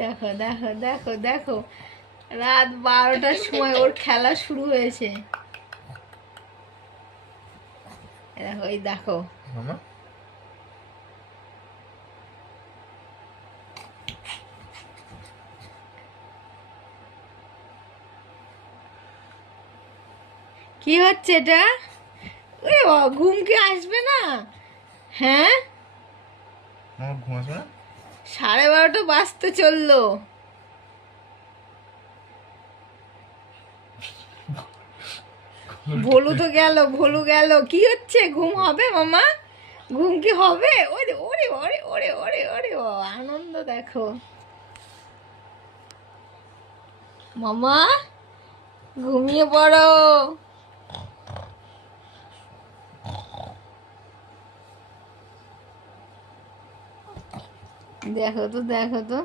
দেখো দেখো দেখো দেখো, রাত 12টার সময় ওর খেলা শুরু হয়েছে। দেখো এই দেখো, মামা কি হচ্ছে এটা? ওরে বাবা, ঘুম কি আসবে না? হ্যাঁ, আমার ঘুম আসবে না? 12:30 বাজতে চললো। ভোলু তো গেল, ভোলু গেল। কি হচ্ছে, ঘুম হবে মামা? ঘুম কি হবে? ওরে ওরে ওরে ওরে ওরে ওরে বাবা, আনন্দ দেখো। মামা ঘুমিয়ে পড়ো। দেখো তো দেখো তো।